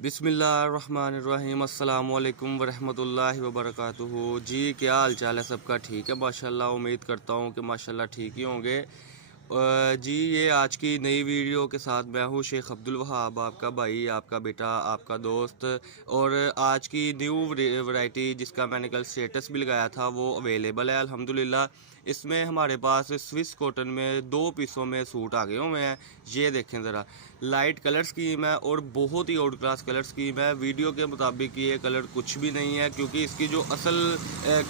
बिस्मिल्लाहिर्रहमानिर्रहीम अस्सलाम वालेकुम वरहमतुल्लाहि वबरकातुहू। जी क्या हाल चाल है सबका? ठीक है माशाल्लाह। उम्मीद करता हूँ कि माशाल्लाह ठीक ही होंगे। जी ये आज की नई वीडियो के साथ मैं हूँ शेख अब्दुल वहाब, आपका भाई, आपका बेटा, आपका दोस्त। और आज की न्यू वैरायटी जिसका मैंने कल स्टेटस भी लगाया था वो अवेलेबल है अल्हम्दुलिल्लाह। इसमें हमारे पास स्विस कॉटन में 2 पीसों में सूट आ गए हुए हैं। ये देखें ज़रा, लाइट कलर स्कीम है और बहुत ही आउट क्लास कलर स्कीम है। वीडियो के मुताबिक ये कलर कुछ भी नहीं है, क्योंकि इसकी जो असल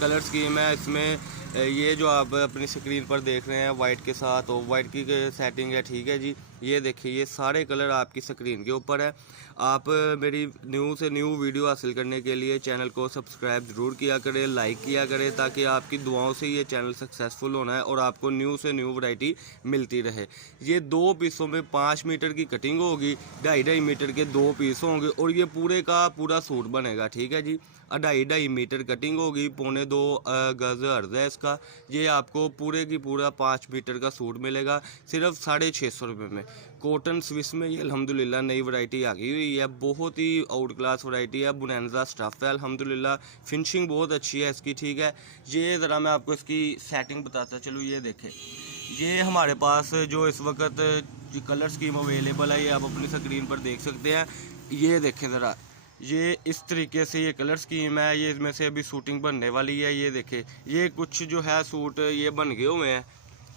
कलर स्कीम है इसमें ये जो आप अपनी स्क्रीन पर देख रहे हैं वाइट के साथ और वाइट की सेटिंग है। ठीक है जी, ये देखिए ये सारे कलर आपकी स्क्रीन के ऊपर है। आप मेरी न्यू से न्यू वीडियो हासिल करने के लिए चैनल को सब्सक्राइब ज़रूर किया करें, लाइक किया करें, ताकि आपकी दुआओं से ये चैनल सक्सेसफुल होना है और आपको न्यू से न्यू वैरायटी मिलती रहे। ये 2 पीसों में 5 मीटर की कटिंग होगी, 2.5 मीटर के 2 पीस होंगे और ये पूरे का पूरा सूट बनेगा। ठीक है जी, 2.5 मीटर कटिंग होगी, 2.25 गज अर्ज है इसका। ये आपको पूरे की पूरा 5 मीटर का सूट मिलेगा सिर्फ 650 रुपये में। कॉटन स्विस में ये अल्हम्दुलिल्लाह नई वैरायटी आ गई हुई है, बहुत ही आउट क्लास वैरायटी है। बुनैंजा स्टफ़ है अल्हम्दुलिल्लाह, फिनिशिंग बहुत अच्छी है इसकी। ठीक है, ये ज़रा मैं आपको इसकी सेटिंग बताता चलूँ। ये देखें, ये हमारे पास जो इस वक्त कलर स्कीम अवेलेबल है ये आप अपनी स्क्रीन पर देख सकते हैं। ये देखें ज़रा, ये इस तरीके से ये कलर स्कीम है। ये इसमें से अभी शूटिंग बनने वाली है। ये देखें, ये कुछ जो है सूट ये बन गए हुए हैं।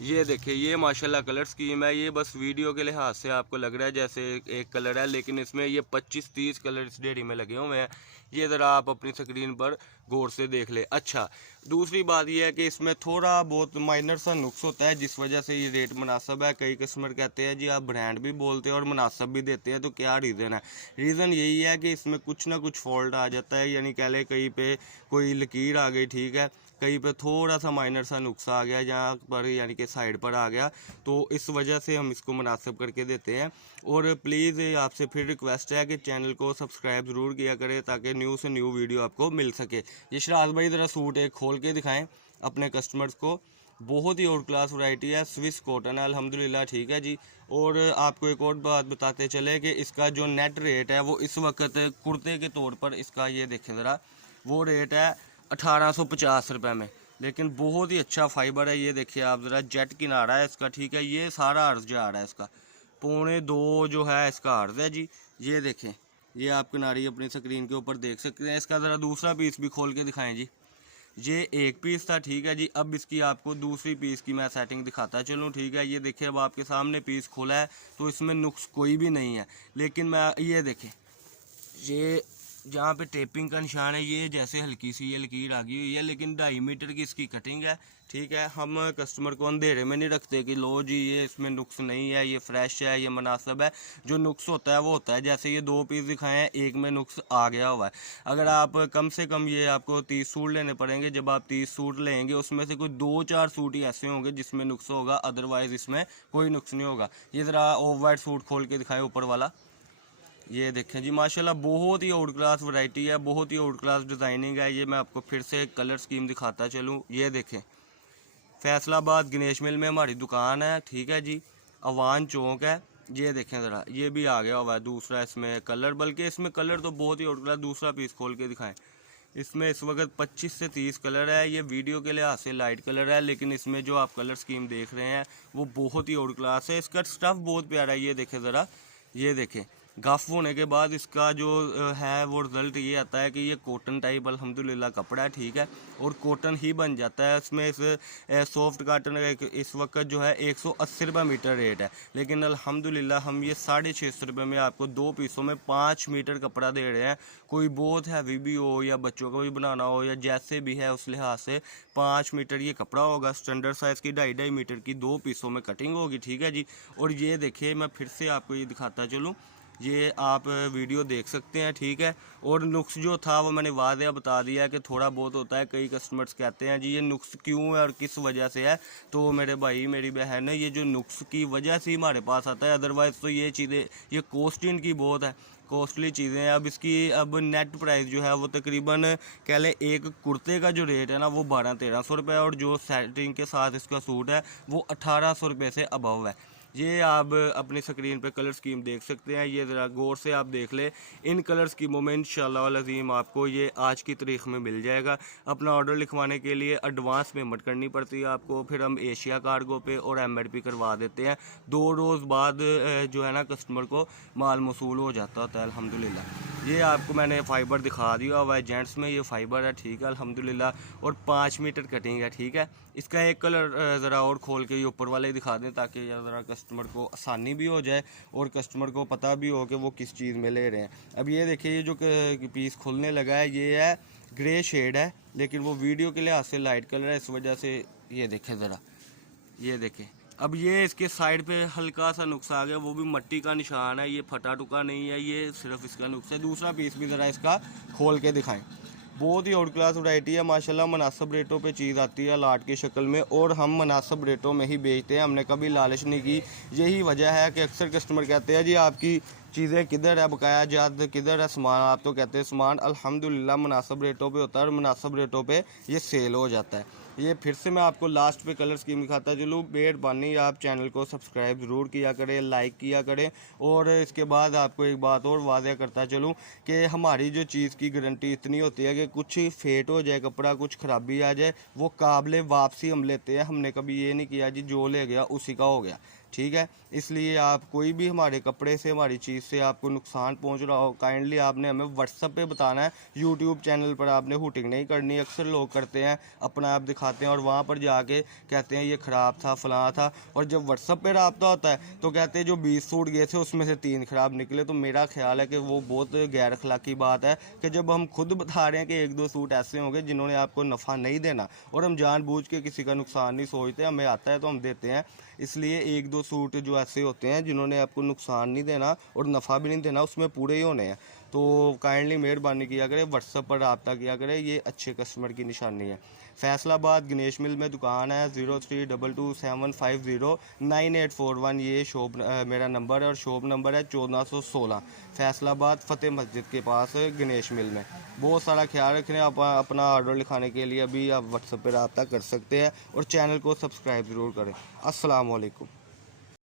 ये देखिए, ये माशाल्लाह कलर स्कीम है। ये बस वीडियो के लिहाज से आपको लग रहा है जैसे एक कलर है, लेकिन इसमें ये 25-30 कलर इस डेयरी में लगे हुए हैं। ये ज़रा आप अपनी स्क्रीन पर गौर से देख ले। अच्छा, दूसरी बात यह है कि इसमें थोड़ा बहुत माइनर सा नुक्स होता है, जिस वजह से ये रेट मुनासिब है। कई कस्टमर कहते हैं जी आप ब्रांड भी बोलते हैं और मुनासिब भी देते हैं, तो क्या रीज़न है? रीज़न यही है कि इसमें कुछ ना कुछ फॉल्ट आ जाता है, यानी कह ले कहीं पे कोई लकीर आ गई, ठीक है, कहीं पे थोड़ा सा माइनर सा नुक्सा आ गया जहाँ पर, यानी कि साइड पर आ गया, तो इस वजह से हम इसको मुनासिब करके देते हैं। और प्लीज़ आपसे फिर रिक्वेस्ट है कि चैनल को सब्सक्राइब ज़रूर किया करें, ताकि न्यू से न्यू वीडियो आपको मिल सके। ये शराज भाई ज़रा सूट एक खोल के दिखाएं अपने कस्टमर्स को। बहुत ही आउट क्लास वैरायटी है, स्विस कॉटन है अल्हम्दुलिल्लाह। ठीक है जी, और आपको एक और बात बताते चले कि इसका जो नेट रेट है वो इस वक्त कुर्ते के तौर पर इसका, ये देखें ज़रा, वो रेट है 1850 रुपये में। लेकिन बहुत ही अच्छा फाइबर है। ये देखिए आप ज़रा, जेट किनारा है इसका। ठीक है, ये सारा अर्ज जा रहा है इसका, 2.25 जो है इसका अर्ज है जी। ये देखें, ये आप किनारी अपनी स्क्रीन के ऊपर देख सकते हैं। इसका ज़रा दूसरा पीस भी खोल के दिखाएं जी। ये एक पीस था, ठीक है जी। अब इसकी आपको दूसरी पीस की मैं सेटिंग दिखाता चलूँ। ठीक है, ये देखिए अब आपके सामने पीस खोला है तो इसमें नुक्स कोई भी नहीं है। लेकिन मैं, ये देखें, ये जहाँ पे टेपिंग का निशान है, ये जैसे हल्की सी ये लकीर आ गई हुई है, लेकिन 2.5 मीटर की इसकी कटिंग है। ठीक है, हम कस्टमर को अंधेरे में नहीं रखते कि लो जी ये इसमें नुक्स नहीं है, ये फ्रेश है, ये मुनासिब है। जो नुक्स होता है वो होता है, जैसे ये 2 पीस दिखाए हैं, एक में नुक्स आ गया हुआ है। अगर आप कम से कम, ये आपको 30 सूट लेने पड़ेंगे। जब आप 30 सूट लेंगे उसमें से कोई 2-4 सूट ही ऐसे होंगे जिसमें नुक्स होगा, अदरवाइज़ इसमें कोई नुक्स नहीं होगा। ये ज़रा ऑफ वाइट सूट खोल के दिखाएँ ऊपर वाला। ये देखें जी, माशाल्लाह बहुत ही आउट क्लास वैरायटी है, बहुत ही आउट क्लास डिज़ाइनिंग है। ये मैं आपको फिर से कलर स्कीम दिखाता चलूँ। ये देखें, फैसलाबाद गणेश मिल में हमारी दुकान है। ठीक है जी, अवान चौक है। ये देखें ज़रा, ये भी आ गया हुआ है दूसरा इसमें कलर, बल्कि इसमें कलर तो बहुत ही आउट क्लास। दूसरा पीस खोल के दिखाएं। इसमें इस वक्त 25 से 30 कलर है। ये वीडियो के लिहाज से लाइट कलर है, लेकिन इसमें जो आप कलर स्कीम देख रहे हैं वो बहुत ही आउट क्लास है। इसका स्टफ़ बहुत प्यारा है। ये देखें ज़रा, ये देखें, गफ़ होने के बाद इसका जो है वो रिज़ल्ट ये आता है कि ये कॉटन टाइप अल्हम्दुलिल्लाह कपड़ा है। ठीक है, और कॉटन ही बन जाता है। इसमें इस सॉफ्ट कॉटन इस वक्त जो है 180 रुपये मीटर रेट है, लेकिन अल्हम्दुलिल्लाह हम ये 650 रुपये में आपको 2 पीसों में 5 मीटर कपड़ा दे रहे हैं। कोई बहुत हैवी भी हो या बच्चों को भी बनाना हो या जैसे भी है उस लिहाज से 5 मीटर ये कपड़ा होगा। स्टैंडर्ड साइज़ की 2.5 मीटर की 2 पीसों में कटिंग होगी। ठीक है जी, और ये देखिए मैं फिर से आपको ये दिखाता चलूँ, ये आप वीडियो देख सकते हैं। ठीक है, और नुक्स जो था वो मैंने वाज़ेह बता दिया कि थोड़ा बहुत होता है। कई कस्टमर्स कहते हैं जी ये नुक्स क्यों है और किस वजह से है। तो मेरे भाई मेरी बहन है, ये जो नुक्स की वजह से हमारे पास आता है, अदरवाइज़ तो ये चीज़ें, ये कॉस्ट इनकी बहुत है, कॉस्टली चीज़ें हैं। अब इसकी अब नेट प्राइस जो है वो तकरीबन कह लें एक कुर्ते का जो रेट है ना वो 1200-1300 रुपये है, और जो सेटिंग के साथ इसका सूट है वो 1800 रुपये से अबव है। ये आप अपनी स्क्रीन पे कलर स्कीम देख सकते हैं। ये ज़रा गौर से आप देख ले, इन कलर स्कीमों में इंशाल्लाह वल अज़ीम आपको ये आज की तारीख में मिल जाएगा। अपना ऑर्डर लिखवाने के लिए एडवांस पेमेंट करनी पड़ती है आपको, फिर हम एशिया कार्गो पे और MRP करवा देते हैं। 2 रोज़ बाद जो है ना कस्टमर को माल मौसूल हो जाता होता है अल्हम्दुलिल्लाह। ये आपको मैंने फ़ाइबर दिखा दिया हुआ है, जेंट्स में ये फ़ाइबर है, ठीक है अल्हम्दुलिल्लाह। और 5 मीटर कटिंग है, ठीक है। इसका एक कलर ज़रा और खोल के ये ऊपर वाले दिखा दें ताकि ज़रा कस्टमर को आसानी भी हो जाए और कस्टमर को पता भी हो कि वो किस चीज़ में ले रहे हैं। अब ये देखिए, ये जो पीस खुलने लगा है ये है ग्रे शेड है, लेकिन वो वीडियो के लिहाज से लाइट कलर है, इस वजह से ये देखें ज़रा, ये देखें। अब ये इसके साइड पे हल्का सा नुक्स आ गया, वो भी मट्टी का निशान है, ये फटा टुका नहीं है, ये सिर्फ इसका नुक्स है। दूसरा पीस भी ज़रा इसका खोल के दिखाएं। बहुत ही आउट क्लास वैरायटी है माशाल्लाह, मुनासिब रेटों पे चीज़ आती है लाट की शक्ल में, और हम मुनासिब रेटों में ही बेचते हैं। हमने कभी लालच नहीं की। यही वजह है कि अक्सर कस्टमर कहते हैं जी आपकी चीज़ें किधर है, बकाया जात किधर है सामान, आप तो कहते हैं सामान अल्हम्दुलिल्लाह मुनासिब रेटों पे होता है और मुनासिब रेटों पे ये सेल हो जाता है। ये फिर से मैं आपको लास्ट पे कलर स्कीम दिखाता चलूँ। मेहरबानी आप चैनल को सब्सक्राइब ज़रूर किया करें, लाइक किया करें। और इसके बाद आपको एक बात और वाज़ह करता चलूँ कि हमारी जो चीज़ की गारंटी इतनी होती है कि कुछ फेट हो जाए कपड़ा, कुछ ख़राबी आ जाए, वो काबिल वापसी हम लेते हैं। हमने कभी ये नहीं किया जी जो ले गया उसी का हो गया, ठीक है। इसलिए आप कोई भी हमारे कपड़े से, हमारी चीज़ से आपको नुकसान पहुंच रहा हो, काइंडली आपने हमें व्हाट्सएप पे बताना है। यूट्यूब चैनल पर आपने हुटिंग नहीं करनी। अक्सर लोग करते हैं, अपना आप दिखाते हैं और वहाँ पर जाके कहते हैं ये ख़राब था, फलां था, और जब व्हाट्सएप पे रब्ता होता है तो कहते हैं जो 20 सूट गए थे उसमें से 3 ख़राब निकले। तो मेरा ख्याल है कि वो बहुत गैर अखलाकी बात है कि जब हम खुद बता रहे हैं कि 1-2 सूट ऐसे होंगे जिन्होंने आपको नफ़ा नहीं देना, और हम जानबूझ के किसी का नुकसान नहीं सोचते, हमें आता है तो हम देते हैं। इसलिए 1-2 सूट जो ऐसे होते हैं जिन्होंने आपको नुकसान नहीं देना और नफ़ा भी नहीं देना, उसमें पूरे ही होने हैं। तो काइंडली मेहरबानी किया करें, व्हाट्सएप पर रब्ता किया करें, ये अच्छे कस्टमर की निशानी है। फैसलाबाद गणेश मिल में दुकान है, 03227509 ये शॉप मेरा नंबर है, और शॉप नंबर है 1416, फैसलाबाद फ़तेह मस्जिद के पास गणेश मिल में। बहुत सारा ख्याल रखने, आप अपना ऑर्डर लिखाने के लिए अभी आप व्हाट्सएप पर रब्ता कर सकते हैं और चैनल को सब्सक्राइब ज़रूर करें। अस्सलाम वालेकुम।